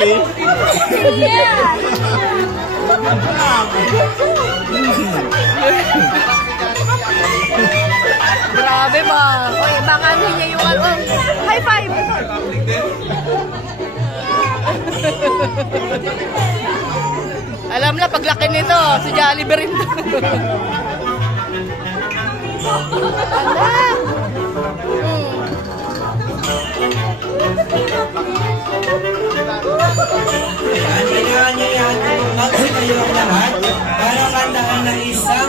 Happy. Yeah. Grabe ba? Oy, baka niya yung ano. High five! Alam na, paglaki nito, si Jollibee rin. Ala! Kanya-kanya yan. Magsi kayo ang lahat para kantaan na isa